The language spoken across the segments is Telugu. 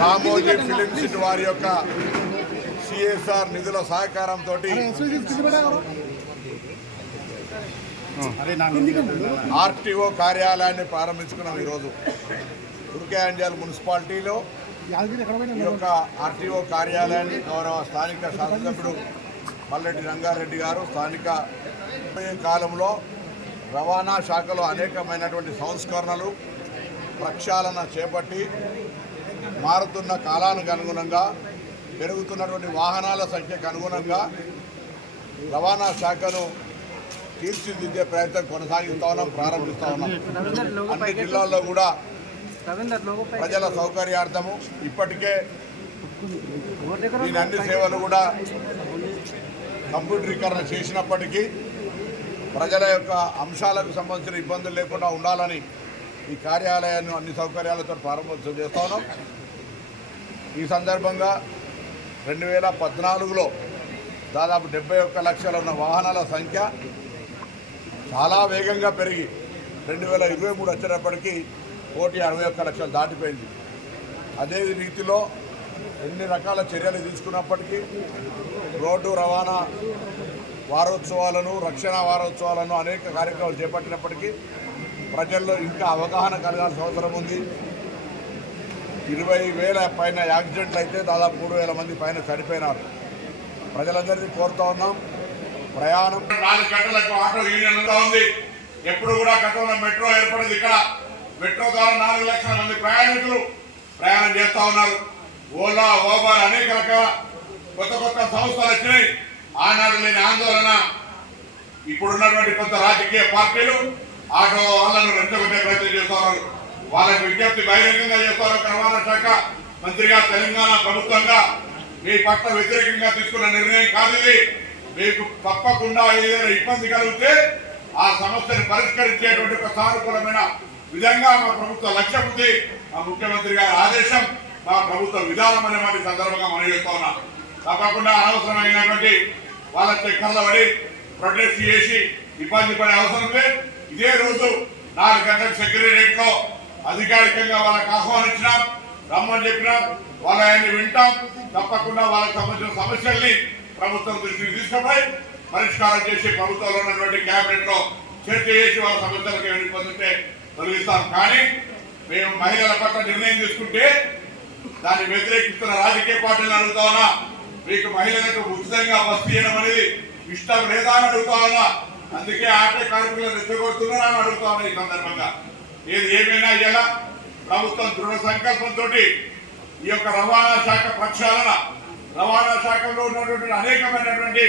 రామోజీ ఫిలిం సిటీ వారి యొక్క సిఎస్ఆర్ నిధుల సహకారంతో ఆర్టీఓ కార్యాలయాన్ని ప్రారంభించుకున్నాం. ఈరోజు తుర్కేంజల్ మున్సిపాలిటీలో ఈ యొక్క ఆర్టీఓ కార్యాలయాన్ని గౌరవ స్థానిక శాసనసభ్యుడు మల్లెడ్డి రంగారెడ్డి గారు స్థానిక కాలంలో రవాణా శాఖలో అనేకమైనటువంటి సంస్కరణలు ప్రక్షాళన చేపట్టి మారుతున్న కాలానికి అనుగుణంగా పెరుగుతున్నటువంటి వాహనాల సంఖ్యకు అనుగుణంగా రవాణా శాఖను తీర్చిదిద్దే ప్రయత్నం కొనసాగిస్తూ ఉన్నాం, ప్రారంభిస్తూ ఉన్నాం. అన్ని జిల్లాల్లో కూడా ప్రజల సౌకర్యార్థము ఇప్పటికే దీని అన్ని సేవలు కూడా కంప్యూటరీకరణ చేసినప్పటికీ ప్రజల యొక్క అంశాలకు సంబంధించిన ఇబ్బందులు లేకుండా ఉండాలని ఈ కార్యాలయాన్ని అన్ని సౌకర్యాలతో ప్రారంభోత్సవం చేస్తూ ఉన్నాం. ఈ సందర్భంగా 2014లో దాదాపు 71 లక్షలు ఉన్న వాహనాల సంఖ్య చాలా వేగంగా పెరిగి 2023 వచ్చేటప్పటికీ 161 లక్షలు దాటిపోయింది. అదే రీతిలో ఎన్ని రకాల చర్యలు తీసుకున్నప్పటికీ రోడ్డు రవాణా వారోత్సవాలను, రక్షణ వారోత్సవాలను అనేక కార్యక్రమాలు చేపట్టినప్పటికీ ప్రజల్లో ఇంకా అవగాహన కలగాల్సిన అవసరం ఉంది. 20,000 పైన యాక్సిడెంట్లు అయితే దాదాపు 3,000 మంది పైన చనిపోయినారు. ప్రజలందరినీ కోరుతూ ఉన్నాం, ప్రయాణం 4 గంటలకు ఆటో యూనియన్ ఉంది. ఎప్పుడు కూడా గతంలో మెట్రో ఏర్పడింది. ఇక్కడ మెట్రో ద్వారా 4 లక్షల మంది ప్రయాణికులు ప్రయాణం చేస్తూ ఉన్నారు. ఓలా, ఓబర్ అనేక రకాల కొత్త కొత్త సంస్థలు వచ్చినాయి. ఆనాడు లేని ఆందోళన ఇప్పుడున్నటువంటి కొంత రాజకీయ పార్టీలు ఆటో వాళ్ళను రెచ్చగొట్టే ప్రయత్నం చేస్తున్నారు. వాళ్ళకి విజ్ఞప్తి బహిరంగంగా చేస్తున్నారు. రవాణా శాఖ మంత్రిగా తెలంగాణ ప్రభుత్వంగా మీ పట్ల వ్యతిరేకంగా తీసుకున్న నిర్ణయం కాదు ఇది. మీకు తప్పకుండా ఏదైనా ఇబ్బంది కలిగితే ఆ సమస్యను పరిష్కరించేటువంటి ఒక సానుకూలమైన విధంగా మా ప్రభుత్వ లక్ష్యం ఉంది. మా ముఖ్యమంత్రి గారి ఆదేశం, మా ప్రభుత్వ విధానం అనే వాటి సందర్భంగా మనం చేస్తా ఉన్నాం. తప్పకుండా అనవసరమైనటువంటి వాళ్ళ చక్కర్ల పడి ప్రొటెస్ట్ చేసి ఇబ్బంది పడే అవసరం లేదు. ఇదే రోజు 4 గంటలకు సెక్రటరియట్ లో అధికారికంగా వాళ్ళకి ఆహ్వానించినాం, రమ్మని చెప్పినాం. వాళ్ళని వింటాం. తప్పకుండా వాళ్ళకి సంబంధించిన సమస్యల్ని ప్రభుత్వం దృష్టికి తీసుకుపోయి పరిష్కారం చేసి ప్రభుత్వంలో ఉన్నటువంటి క్యాబినెట్ లో చర్చ చేసి వాళ్ళ సమస్యలకు ఏమైనా ఇబ్బంది ఉంటే తొలగిస్తాం. కానీ మేము మహిళల పట్ల నిర్ణయం తీసుకుంటే దాన్ని వ్యతిరేకిస్తున్న రాజకీయ పార్టీలను అడుగుతా ఉన్నా, మీకు మహిళలకు ఉచితంగా బస్సు చేయడం అనేది ఇష్టం లేదా అని అడుగుతా ఉన్నా. అందుకే ఆటో కార్మికులను రెచ్చగొడుతున్నారా అని అడుగుతా ఉన్నా. ఈ సందర్భంగా ఏది ఏమైనా ఇలా ప్రభుత్వం దృఢ సంకల్పంతో ఈ యొక్క రవాణా శాఖ ప్రక్షాళన, రవాణా శాఖలో ఉన్నటువంటి అనేకమైనటువంటి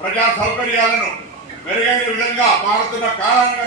ప్రజా సౌకర్యాలను మెరుగైన విధంగా మారుతున్న కాలాన్ని